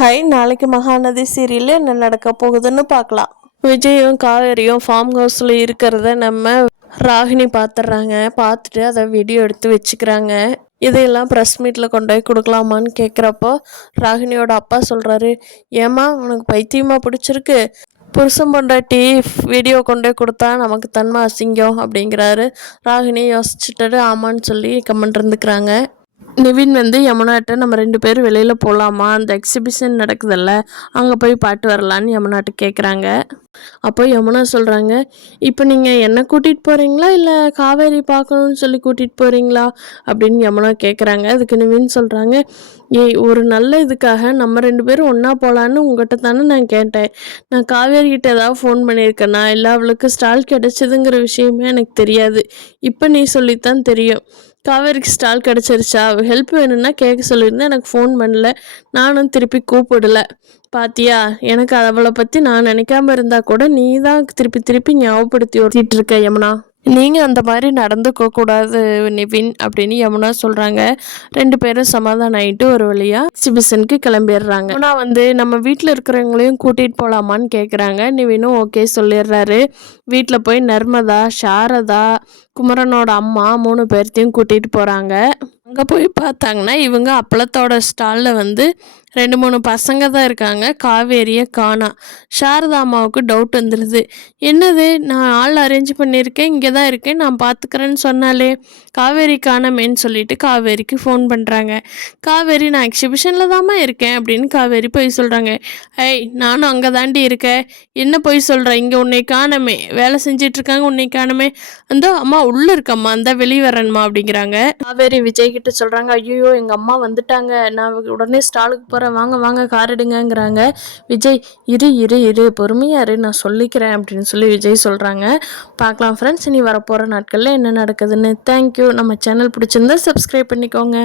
High, நாளைக்கு மகாநதி சீரியலில் என்ன நடக்க போகுதுன்னு பார்க்கலாம். விஜயும் காவேரியும் ஃபார்ம் ஹவுஸில் இருக்கிறத நம்ம ராகினி பார்த்துட்றாங்க. பார்த்துட்டு அதை வீடியோ எடுத்து வச்சுக்கிறாங்க. இதையெல்லாம் ப்ரெஸ் மீட்டில் கொண்டு போய் கொடுக்கலாமான்னு கேட்குறப்போ ராகினியோட அப்பா சொல்கிறாரு, ஏம்மா உனக்கு பைத்தியமாக பிடிச்சிருக்கு, புருஷன் பொண்டாட்டி வீடியோ கொண்டு போய் கொடுத்தா நமக்கு தன்மை அசிங்கம் அப்படிங்கிறாரு. ராகினி யோசிச்சுட்டு ஆமான்னு சொல்லி கமெண்ட் இருந்துக்கிறாங்க. நிவின் யமுனாட்ட நம்ம 2 பேரும் வெளியில் போகலாமா, அந்த எக்ஸிபிஷன் நடக்குதுல்ல அங்கே போய் பாட்டு வரலான்னு யமுனாட்ட கேட்குறாங்க. அப்போ யமுனா சொல்கிறாங்க, இப்போ நீங்கள் என்னை கூட்டிகிட்டு போகிறீங்களா இல்லை காவேரி பார்க்கணுன்னு சொல்லி கூட்டிகிட்டு போகிறீங்களா அப்படின்னு யமுனா கேட்குறாங்க. அதுக்கு நிவின் சொல்கிறாங்க, ஒரு நல்ல இதுக்காக நம்ம 2 பேரும் ஒன்றா போகலான்னு உங்கள்கிட்ட தானே நான் கேட்டேன். நான் காவேரிக்கிட்ட ஏதாவது ஃபோன் பண்ணியிருக்கேன்னா இல்லை அவளுக்கு ஸ்டால் கிடச்சிதுங்கிற விஷயமே எனக்கு தெரியாது. இப்போ நீ சொல்லித்தான் தெரியும். காவேரிக்கு ஸ்டால் கிடச்சிருச்சா, ஹெல்ப் வேணும்னா கேட்க சொல்லியிருந்தேன், எனக்கு ஃபோன் பண்ணல, நானும் திருப்பி கூப்பிடல. பாத்தியா, எனக்கு அவளை பற்றி நான் நினைக்காம இருந்தால் கூட நீ தான் திருப்பி திருப்பி ஞாபகப்படுத்தி ஓட்டிகிட்டு இருக்க யமுனா. நீங்கள் அந்த மாதிரி நடந்துக்க கூடாது நிவின் அப்படின்னு யமுனா சொல்கிறாங்க. 2 பேரும் சமாதானம் ஆகிட்டு ஒரு வழியாக எக்ஸிபிஷனுக்கு கிளம்பிடுறாங்க. யமுனா நம்ம வீட்டில் இருக்கிறவங்களையும் கூட்டிகிட்டு போகலாமான்னு கேட்குறாங்க. நிவினும் ஓகே சொல்லிடுறாரு. வீட்டில் போய் நர்மதா, சாரதா, குமரனோட அம்மா 3 பேர்த்தையும் கூட்டிகிட்டு போகிறாங்க. அங்கே போய் பார்த்தாங்கன்னா இவங்க அப்பளத்தோட ஸ்டாலில் 2-3 பசங்க தான் இருக்காங்க. காவேரியை காணா. சாரதா அம்மாவுக்கு டவுட் வந்துடுது. என்னது, நான் ஆள் அரேஞ்ச் பண்ணியிருக்கேன், இங்கே தான் இருக்கேன், நான் பார்த்துக்கிறேன்னு சொன்னாலே, காவேரி காணமேன்னு சொல்லிட்டு காவேரிக்கு ஃபோன் பண்ணுறாங்க. காவேரி நான் எக்ஸிபிஷனில் தாம்மா இருக்கேன் அப்படின்னு காவேரி போய் சொல்கிறாங்க. ஐய், நானும் அங்கே தாண்டி இருக்கேன், என்ன போய் சொல்கிறேன், இங்கே உன்னை காணமே, வேலை செஞ்சிட்ருக்காங்க, உன்னை காணமே, அந்த அம்மா உள்ளே இருக்கம்மா, அந்த வெளியே வரணுமா அப்படிங்கிறாங்க. காவேரி விஜய் கிட்ட சொல்கிறாங்க, ஐயோ எங்கள் அம்மா வந்துட்டாங்க, நான் உடனே ஸ்டாலுக்கு போகிறேன், வாங்க வாங்க கார் எடுங்கங்கிறாங்க. விஜய் இரு பொறுமையாக இரு, நான் சொல்லிக்கிறேன் அப்படின்னு சொல்லி விஜய் சொல்கிறாங்க. பார்க்கலாம் ஃப்ரெண்ட்ஸ், இனி வரப்போகிற நாட்களில் என்ன நடக்குதுன்னு. தேங்க்யூ. நம்ம சேனல் பிடிச்சிருந்தா சப்ஸ்கிரைப் பண்ணிக்கோங்க.